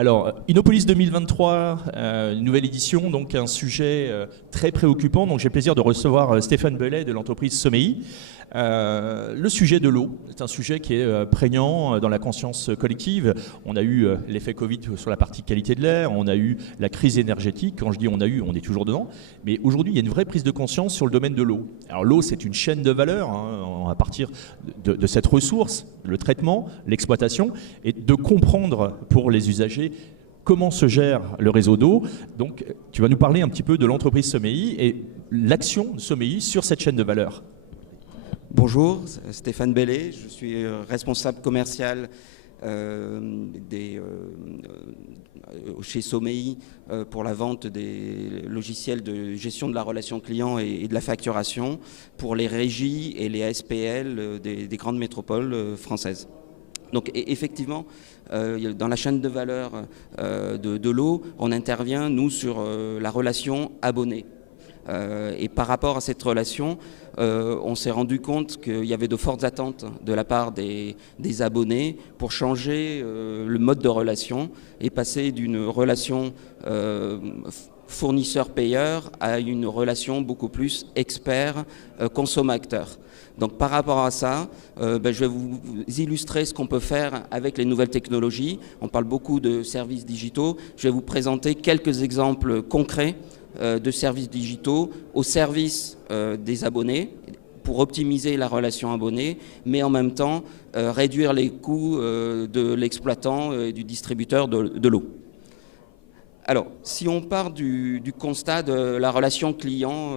Alors, Innopolis 2023, une nouvelle édition, donc un sujet très préoccupant. Donc j'ai le plaisir de recevoir Stéphane Bellet de l'entreprise Somei. Le sujet de l'eau, c'est un sujet qui est prégnant dans la conscience collective. On a eu l'effet Covid sur la partie qualité de l'air, on a eu la crise énergétique. Quand je dis on a eu, on est toujours dedans. Mais aujourd'hui, il y a une vraie prise de conscience sur le domaine de l'eau. Alors l'eau, c'est une chaîne de valeur à partir de cette ressource, le traitement, l'exploitation, et de comprendre pour les usagers comment se gère le réseau d'eau. Donc tu vas nous parler un petit peu de l'entreprise Somei et l'action de Somei sur cette chaîne de valeur. Bonjour, Stéphane Bellet, je suis responsable commercial chez Somei pour la vente des logiciels de gestion de la relation client et de la facturation pour les régies et les ASPL des grandes métropoles françaises. Donc effectivement, dans la chaîne de valeur de l'eau, on intervient, nous, sur la relation abonné. Et par rapport à cette relation, on s'est rendu compte qu'il y avait de fortes attentes de la part des abonnés pour changer le mode de relation et passer d'une relation fournisseur-payeur à une relation beaucoup plus expert-consommateur. Donc par rapport à ça, je vais vous illustrer ce qu'on peut faire avec les nouvelles technologies. On parle beaucoup de services digitaux. Je vais vous présenter quelques exemples concrets de services digitaux au service des abonnés pour optimiser la relation abonnée, mais en même temps réduire les coûts de l'exploitant et du distributeur de l'eau. Alors, si on part du constat de la relation client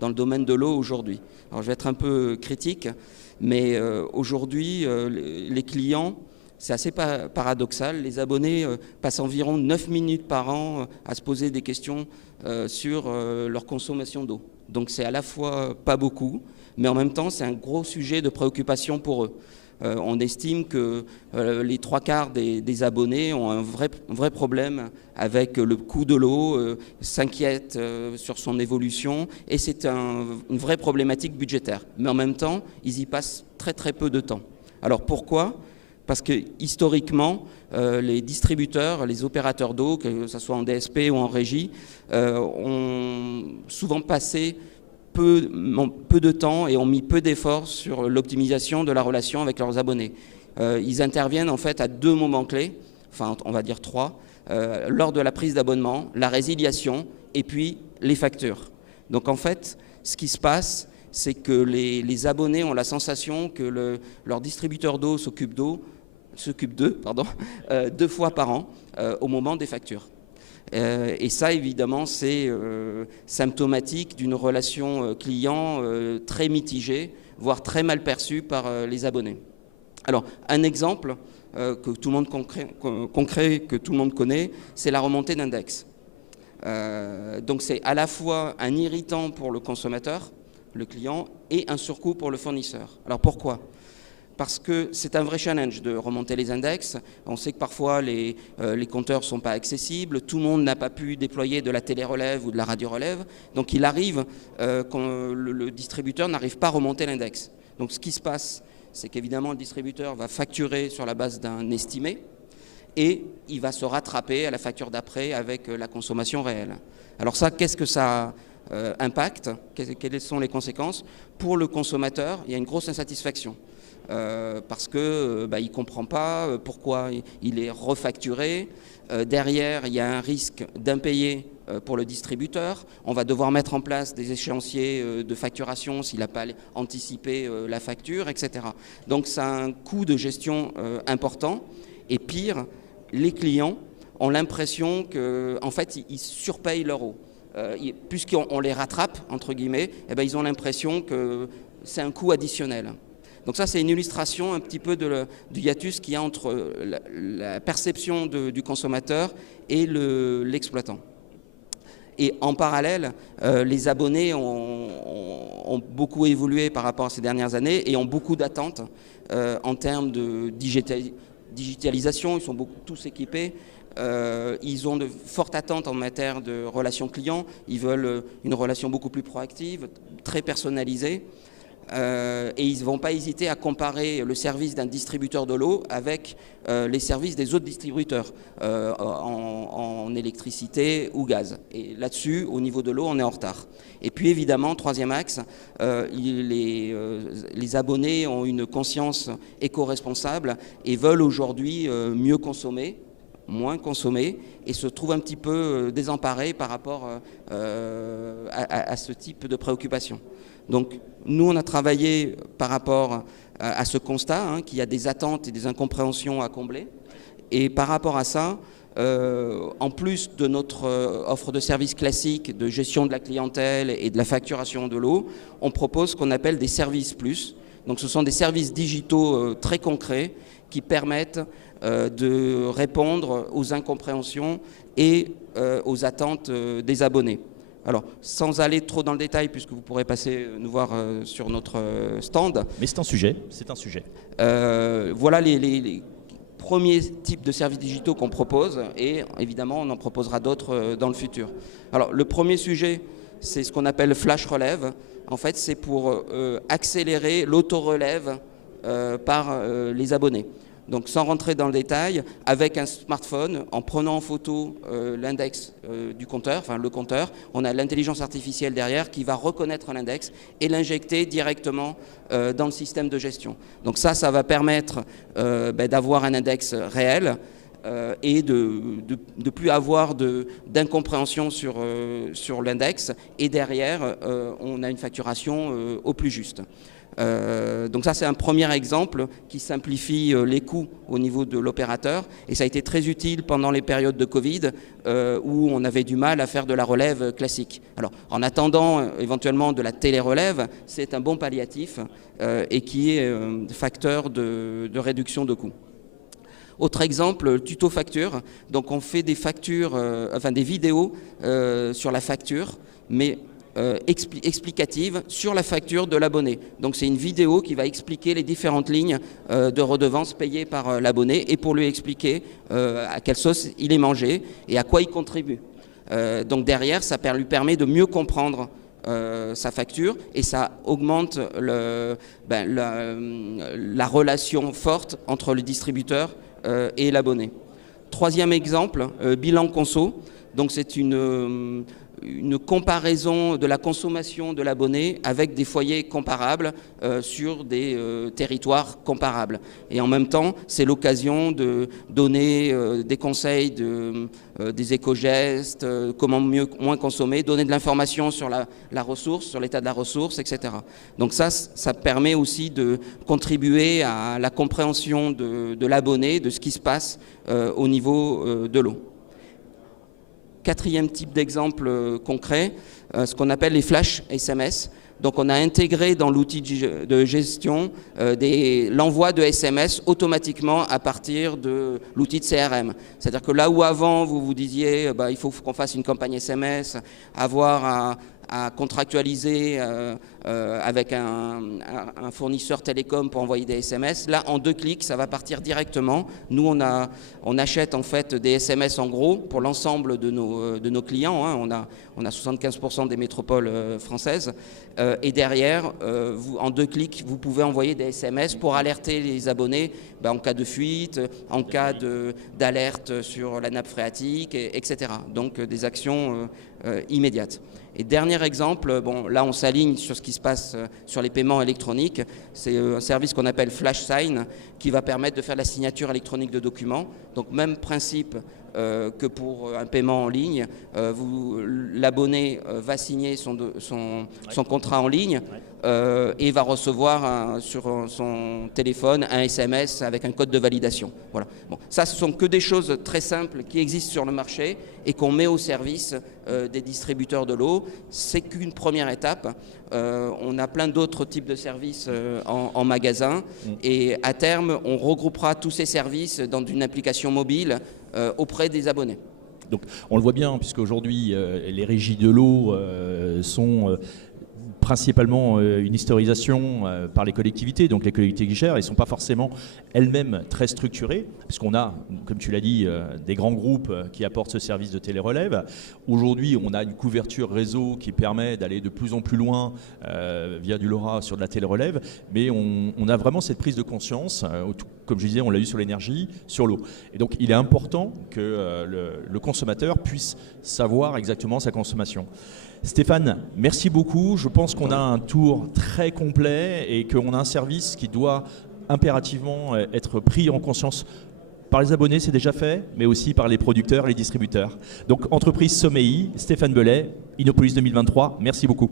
dans le domaine de l'eau aujourd'hui, alors je vais être un peu critique, mais aujourd'hui, les clients, c'est assez paradoxal, les abonnés passent environ 9 minutes par an à se poser des questions sur leur consommation d'eau. Donc c'est à la fois pas beaucoup, mais en même temps c'est un gros sujet de préoccupation pour eux. On estime que les 3/4 des abonnés ont un vrai problème avec le coût de l'eau, s'inquiètent sur son évolution et c'est une vraie problématique budgétaire. Mais en même temps, ils y passent très peu de temps. Alors pourquoi ? Parce que historiquement, les distributeurs, les opérateurs d'eau, que ce soit en DSP ou en régie, ont souvent passé peu de temps et ont mis peu d'efforts sur l'optimisation de la relation avec leurs abonnés. Ils interviennent en fait à 2 moments clés, enfin on va dire 3, lors de la prise d'abonnement, la résiliation et puis les factures. Donc en fait, ce qui se passe, c'est que les abonnés ont la sensation que leur distributeur d'eau s'occupe d'eux 2 fois par an au moment des factures. Et ça, évidemment, c'est symptomatique d'une relation client très mitigée, voire très mal perçue par les abonnés. Alors, un exemple que tout le monde concret que tout le monde connaît, c'est la remontée d'index. Donc, c'est à la fois un irritant pour le consommateur, le client, et un surcoût pour le fournisseur. Alors, pourquoi ? Parce que c'est un vrai challenge de remonter les index. On sait que parfois les compteurs ne sont pas accessibles, tout le monde n'a pas pu déployer de la télé-relève ou de la radio-relève, donc il arrive quand le distributeur n'arrive pas à remonter l'index. Donc ce qui se passe, c'est qu'évidemment le distributeur va facturer sur la base d'un estimé et il va se rattraper à la facture d'après avec la consommation réelle. Alors ça, qu'est-ce que ça impacte ? Quelles sont les conséquences ? Pour le consommateur, il y a une grosse insatisfaction. Parce que il ne comprend pas pourquoi il est refacturé. Derrière, il y a un risque d'impayé pour le distributeur. On va devoir mettre en place des échéanciers de facturation s'il n'a pas anticipé la facture, etc. Donc, ça a un coût de gestion important. Et pire, les clients ont l'impression qu'en fait, ils surpayent leur eau. Puisqu'on les rattrape, entre guillemets, ils ont l'impression que c'est un coût additionnel. Donc ça, c'est une illustration un petit peu du hiatus qu'il y a entre la perception du consommateur et l'exploitant. Et en parallèle, les abonnés ont beaucoup évolué par rapport à ces dernières années et ont beaucoup d'attentes en termes de digitalisation. Ils sont tous équipés. Ils ont de fortes attentes en matière de relations clients. Ils veulent une relation beaucoup plus proactive, très personnalisée. et ils ne vont pas hésiter à comparer le service d'un distributeur de l'eau avec les services des autres distributeurs en électricité ou gaz. Et là-dessus, au niveau de l'eau, on est en retard. Et puis évidemment, troisième axe, les abonnés ont une conscience éco-responsable et veulent aujourd'hui mieux consommer, moins consommer, et se trouvent un petit peu désemparés par rapport à ce type de préoccupation. Donc nous, on a travaillé par rapport à ce constat, qu'il y a des attentes et des incompréhensions à combler. Et par rapport à ça, en plus de notre offre de services classique de gestion de la clientèle et de la facturation de l'eau, on propose ce qu'on appelle des services plus. Donc ce sont des services digitaux très concrets qui permettent de répondre aux incompréhensions et aux attentes des abonnés. Alors, sans aller trop dans le détail, puisque vous pourrez passer nous voir sur notre stand. Mais c'est un sujet, c'est un sujet. Voilà les premiers types de services digitaux qu'on propose, et évidemment, on en proposera d'autres dans le futur. Alors, le premier sujet, c'est ce qu'on appelle Flash Relève. En fait, c'est pour accélérer l'auto-relève par les abonnés. Donc sans rentrer dans le détail, avec un smartphone, en prenant en photo l'index du compteur, enfin le compteur, on a l'intelligence artificielle derrière qui va reconnaître l'index et l'injecter directement dans le système de gestion. Donc ça va permettre d'avoir un index réel et de plus avoir d'incompréhension sur l'index. Et derrière, on a une facturation au plus juste. Donc ça, c'est un premier exemple qui simplifie les coûts au niveau de l'opérateur, et ça a été très utile pendant les périodes de Covid où on avait du mal à faire de la relève classique. Alors, en attendant éventuellement de la télé-relève, c'est un bon palliatif et qui est facteur de réduction de coûts. Autre exemple, tuto facture. Donc on fait des factures, des vidéos sur la facture, mais explicative sur la facture de l'abonné. Donc c'est une vidéo qui va expliquer les différentes lignes de redevances payées par l'abonné et pour lui expliquer à quelle sauce il est mangé et à quoi il contribue. Donc derrière, ça lui permet de mieux comprendre sa facture et ça augmente la relation forte entre le distributeur et l'abonné. Troisième exemple, bilan conso. Donc c'est une comparaison de la consommation de l'abonné avec des foyers comparables sur des territoires comparables. Et en même temps, c'est l'occasion de donner des conseils, des éco-gestes, comment moins consommer, donner de l'information sur la ressource, sur l'état de la ressource, etc. Donc ça permet aussi de contribuer à la compréhension de l'abonné, de ce qui se passe au niveau de l'eau. Quatrième type d'exemple concret, ce qu'on appelle les flash SMS. Donc on a intégré dans l'outil de gestion l'envoi de SMS automatiquement à partir de l'outil de CRM. C'est-à-dire que là où avant vous vous disiez il faut qu'on fasse une campagne SMS, avoir à contractualiser avec un fournisseur télécom pour envoyer des SMS. Là, en 2 clics, ça va partir directement. Nous, on achète en fait des SMS en gros pour l'ensemble de nos clients. On a 75% des métropoles françaises. Et derrière, en 2 clics, vous pouvez envoyer des SMS pour alerter les abonnés en cas de fuite, en cas d'alerte sur la nappe phréatique, etc. Donc, des actions immédiates. Et dernier exemple, là on s'aligne sur ce qui se passe sur les paiements électroniques. C'est un service qu'on appelle Flash Sign qui va permettre de faire la signature électronique de documents. Donc même principe que pour un paiement en ligne. L'abonné va signer son contrat en ligne et va recevoir sur son téléphone un SMS avec un code de validation. Voilà. Bon, ça, ce sont que des choses très simples qui existent sur le marché et qu'on met au service des distributeurs de l'eau. C'est qu'une première étape. On a plein d'autres types de services en magasin et à terme, on regroupera tous ces services dans une application mobile auprès des abonnés. Donc on le voit bien, puisque aujourd'hui les régies de l'eau sont principalement une historisation par les collectivités, donc les collectivités qui gèrent, ils ne sont pas forcément elles-mêmes très structurées, puisqu'on a, comme tu l'as dit, des grands groupes qui apportent ce service de télérelève. Aujourd'hui, on a une couverture réseau qui permet d'aller de plus en plus loin via du LoRa sur de la télérelève, mais on a vraiment cette prise de conscience, comme je disais, on l'a eu sur l'énergie, sur l'eau. Et donc il est important que le consommateur puisse savoir exactement sa consommation. Stéphane, merci beaucoup. Je pense qu'on a un tour très complet et qu'on a un service qui doit impérativement être pris en conscience par les abonnés, c'est déjà fait, mais aussi par les producteurs et les distributeurs. Donc entreprise Somei, Stéphane Belay, Innopolis 2023, merci beaucoup.